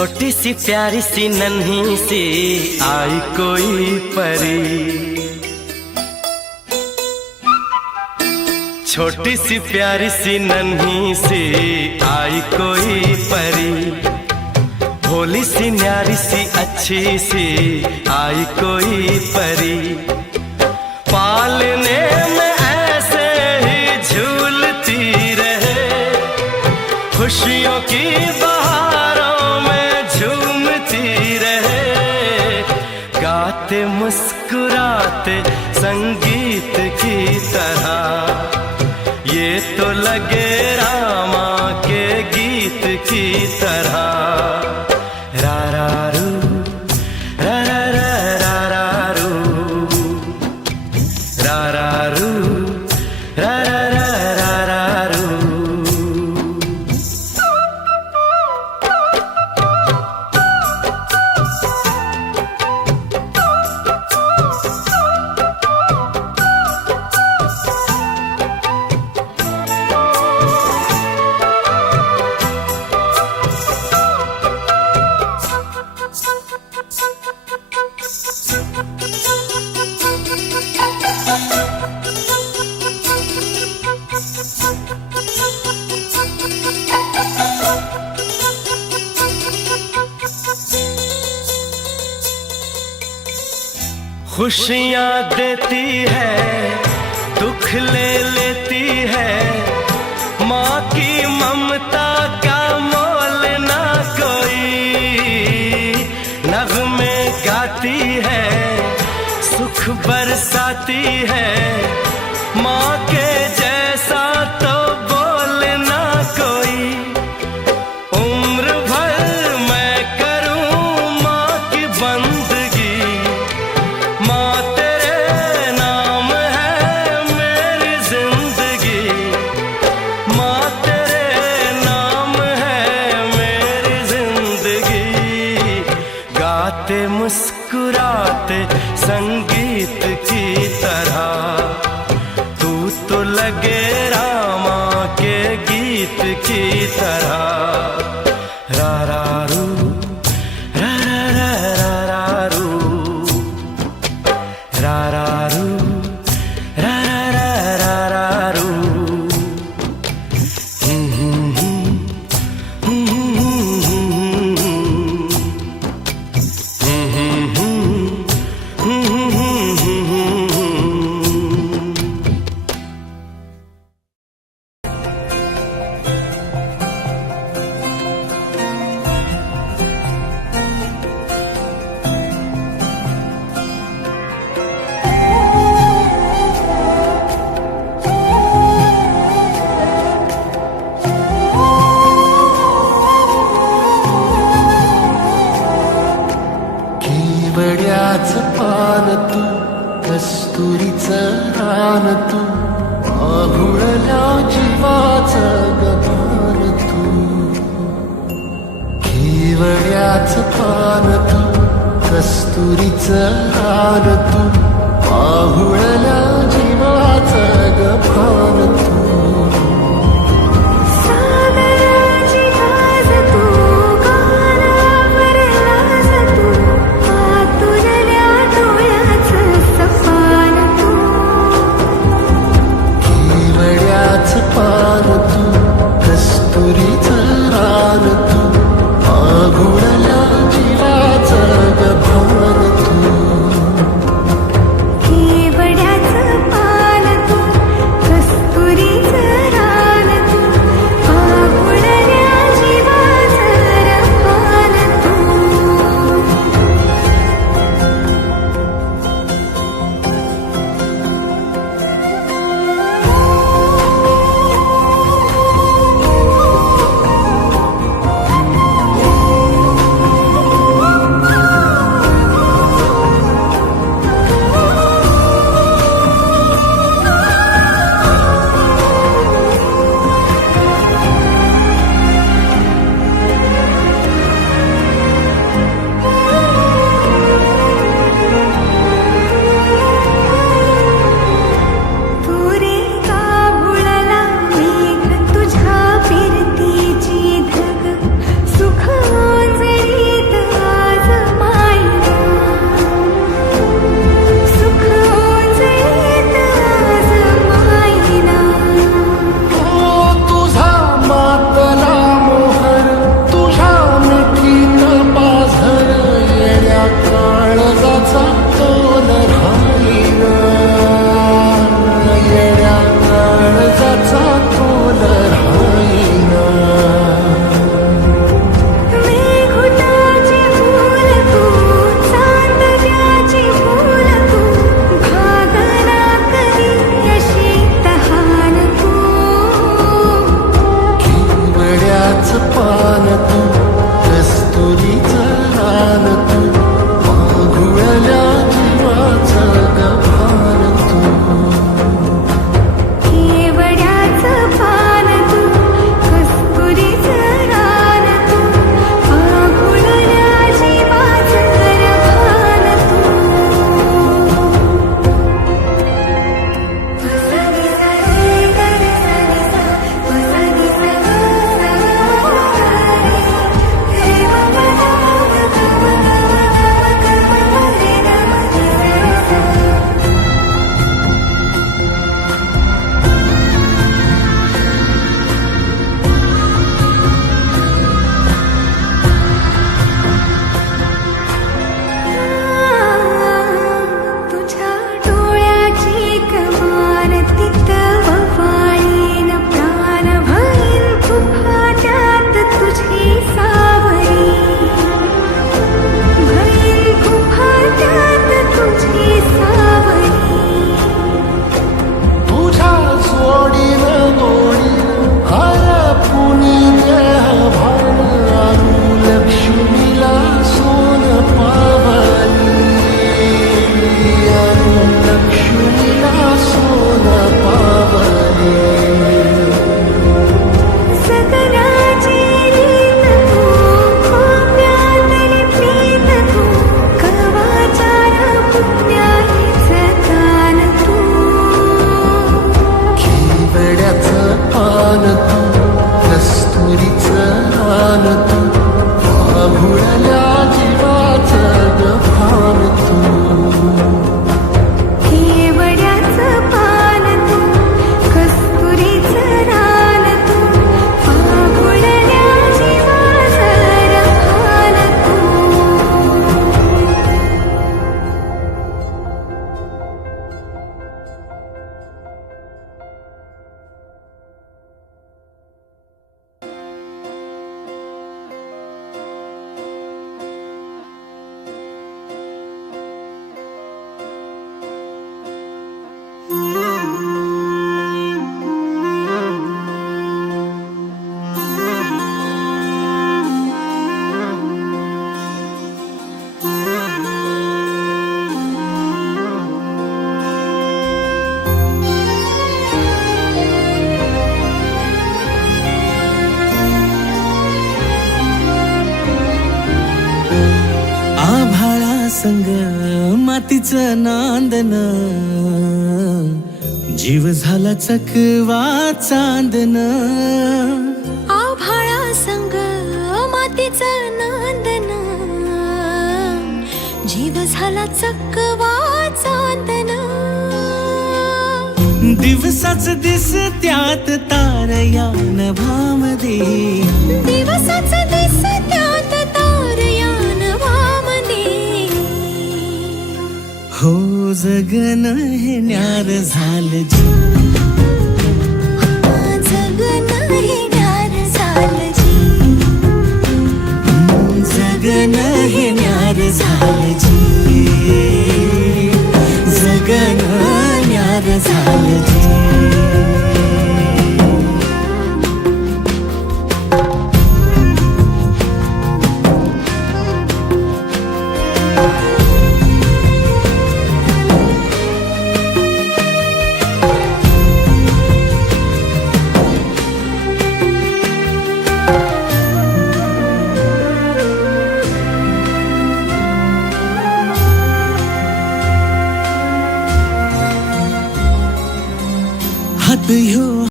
छोटी सी प्यारी सी नन्ही सी आई कोई परी, छोटी सी प्यारी सी नन्ही सी आई कोई परी, भोली सी न्यारी सी अच्छी सी आई कोई परी। पालने में ऐसे ही झूलती रहे, खुशियों की बहारों में झूमती रहे, गाते मुस्कुराते संगीत की तरह, ये तो लगे रामा के गीत की तरह। रा रा रू रा रा रा रा रू रा रा रू रा रा रा रा रू। खुशियाँ देती है, दुख ले लेती है, माँ की ममता का मोल ना कोई। नग़्मे गाती है, सुख बरसाती है, माँ के जैसा तो बोल ना कोई। उम्र भर मैं करूँ माँ की बंदगी, माँ तेरे नाम है मेरी जिंदगी, माँ तेरे नाम है मेरी जिंदगी। गाते मुस्कुराते संगीत की तरह, तू तो लगे रामा के गीत की तरह। रा रा रू रा रा रा रा रू रा रा रू रा रा रा रा रू। केवड्याचं पान तू, कस्तुरीचं रान तू, आघुळल्या जीवाचं गभान तू। केवड्याचं पान तू, कस्तुरीचं रान तू, आघुळल्या जीवाचं गभान तू। पान तू, कस्तुरीचं रान तू, आघुळल्या जीवाचं गभान तू। केवड्याचं पान तू, कस्तुरी मातीचं नांदन, जीव झाला चकवा चांदन. आभाळा संग मातीचं नांदन, जीव झाला चकवा चांदन. दिवसाच दिसत्यात तारया नभामध्ये, दिवसाच दिसत्यात तारया नभामध्ये. हो जगन हे न्यार झालं जी, जगन हे न्यार झालं जी, जगन हे न्यार झालं जी, जगन न्यार झालं जी. हात ह्यो